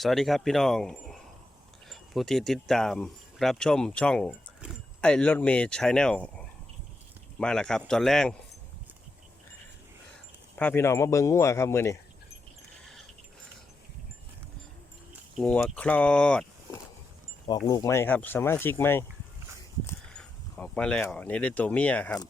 สวัสดีครับพี่น้อง ผู้ที่ติดตามรับชมช่องไอ้รถเมย์ชาแนลมาแล้วครับ ตอนแรกพาพี่น้องมาเบิงงัวครับมือนี่งัวคลอด ออกลูกไหมครับ สมาชิกไหมออกมาแล้ว อันนี้ได้ตัวเมียครับ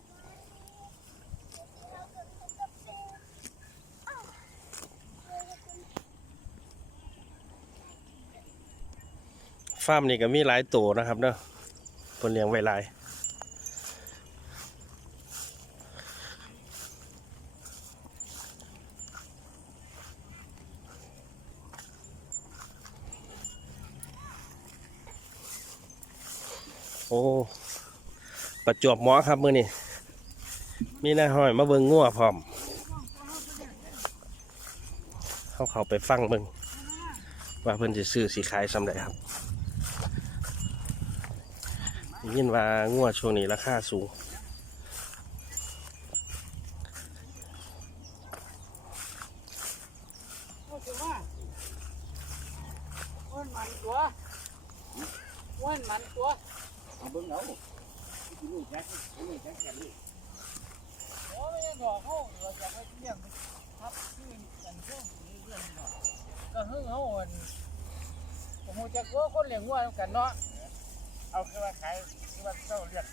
ฟาร์มนี่ก็มีหลายตัวนะครับเนาะคนเลี้ยงไว้หลายโอ้ประจวบหมอครับมือนี่มีหน้าห้อยมาเบิงงัวพร้อมเขาเขาไปฟังเบิงว่าเพิ่นจะซื้อสีขายสำเร็จครับ ได้ ยินว่างัวช่วงนี้ราคาสูงก็คือว่าอ้วนมันตัวอ้นมันตัวเอาเบิ่งเอาที่นี่แจ็คที่นี่แจ็คแกนี่โอ้ไม่ได้บอกเขาเราจะไปเลี้ยงครับชื่อกันช่วงนี้เรื่อนก็หึ่งเขาอ่อนผมจะกลัวคนเลี้ยงวัวกันเนาะ เอาคือว่าขายคือว่าเจ้าเรียก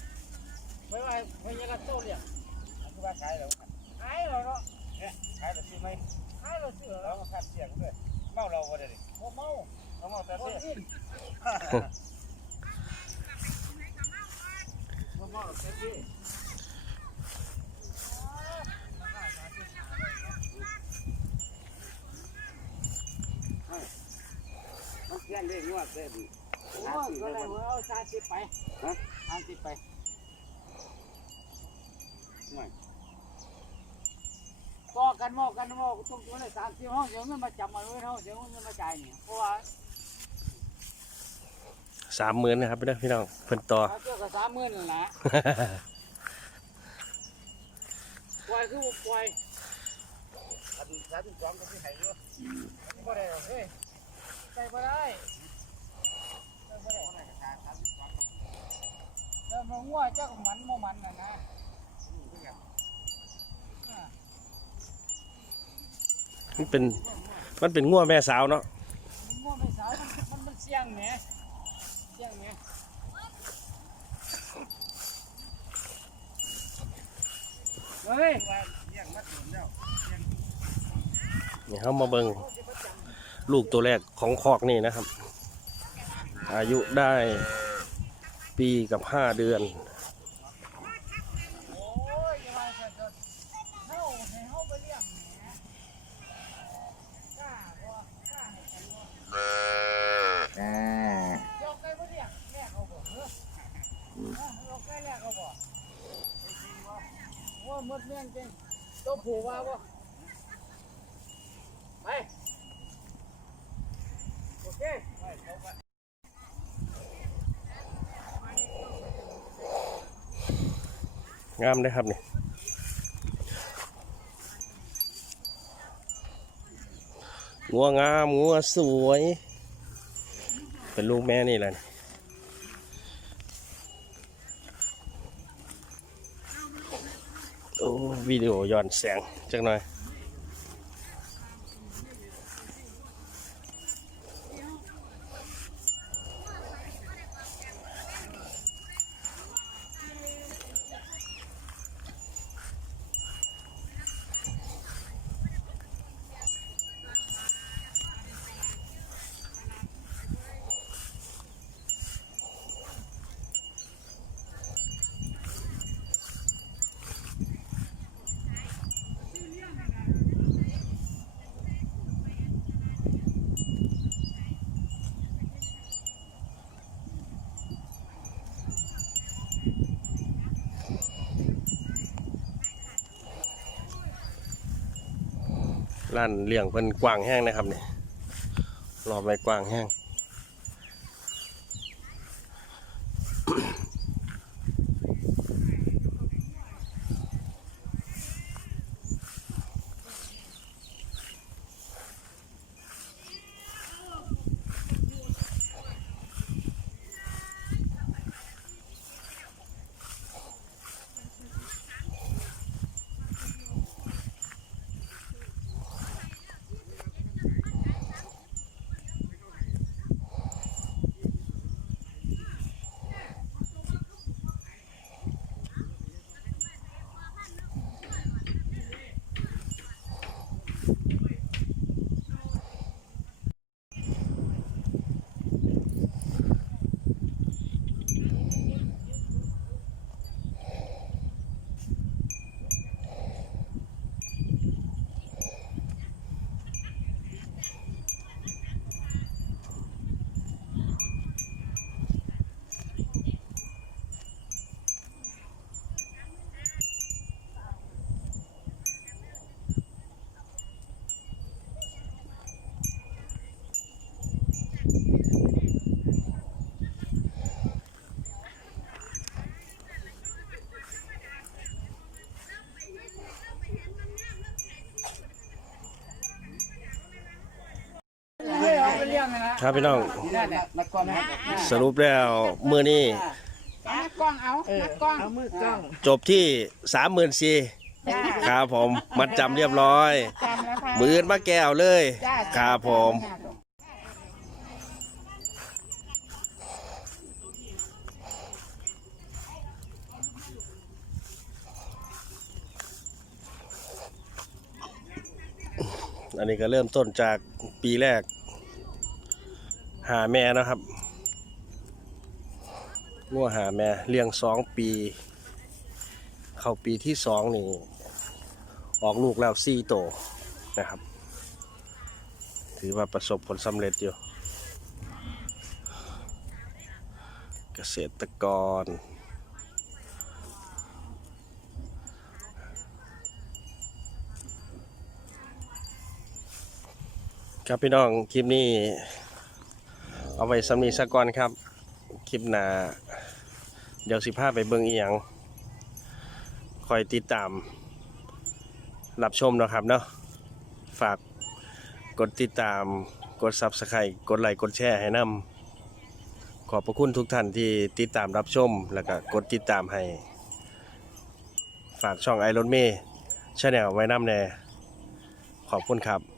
ไม่ว่าไม่ยังกันเจ้าเลี้ยงเอาคือว่าขายแล้วขายเราเนาะเนี่ยขายแล้วซื้อไหมขายเราเสือเราเรามาคัดเสียงด้วยเมาเราบ่ได้ดิโมเมาเราเมาแต่คนเสียอื่นเราเมาแต่เสียมันเสียงได้งวดได้ดิ โอ้ก็เลยเอาชาติไปฮะชาติไปไม่ก็กันโมกันโมตรงตัวเลยสามสี่ห้องเดี๋ยวเงินมาจับมาไว้เท่าเดี๋ยวเงินมาจ่ายเนี่ยเพราะว่าสามหมื่นนะครับพี่น้องพี่น้องเพิ่นต่อเขาเจ้าก็สามหมื่นนั่นแหละปล่อยคือบ่ปล่อยอันสามสิบสองก็ที่ให้อยู่บ่ได้หรอกเฮ้ยใส่บ่ได้ใส่บ่ได้ คนไหนก็ขายสามสิบสองก็ แล้วมันงัวจักมันบ่มันน่ะนะคือกันอ่ามันเป็นมันเป็นงัวแม่สาวเนาะมันงัวไม่สาวมันมันมันเสี่ยงแหมเสี่ยงแหมเฮ้ยว่าเลี้ยงมาถึงแล้วนี่เขามาเบิงลูกตัวแรกของคอกนี่นะครับ อายุได้ปีกับห้าเดือน โอ้ยอย่าว่าแต่จะเฮาให้เฮาไปเลี้ยงแหมกล้าบ่กล้าให้กันบ่ อ่า ยกไปบ่เลี้ยง เอาบ่เด้แลกเอาบ่ว่าหมดเรื่องจริงตัวผูว่าบ่ไป โอเคงามเลยครับนี่งัวงามงัวสวย เป็นลูกแม่นี่แหละ โอ้วิดีโอย้อนแสงจังหน่อย ร้านเลี้ยงเพิ่นกว้างแห้งนะครับเนี่ยรอบไว้กว้างแห้ง ครับพี่น้องนี่ได้นักกล้องนะสรุปแล้วมือนี้นักกล้องเอานักกล้องเอามือกล้องจบที่สามหมื่นสี่จ้าครับผมมัดจำเรียบร้อยจำแล้วค่ะมืออื่นมาแก้วเลยจ้าครับผมอันนี้ก็เริ่มต้นจากปีแรก หาแม่นะครับงัวหาแม่เลี้ยงสองปี เข้าปีที่สองนี่ ออกลูกแล้วสี่โตนะครับ ถือว่าประสบผลสำเร็จอยู่ เกษตรกรครับพี่น้องคลิปนี้ เอาไว้สำนีสักก่อนครับ คลิปหน้าเดี๋ยวสิพาไปเบิ่งอีหยังคอยติดตาม รับชมนะครับเนาะฝากกดติดตามกด Subscribe กดไลค์กดแชร์ให้นำขอบพระคุณทุกท่านที่ติดตามรับชม แล้วก็กดติดตามให้ ฝากช่องไอรอนเมย์ชาแนลไว้นำแน่ขอบคุณครับ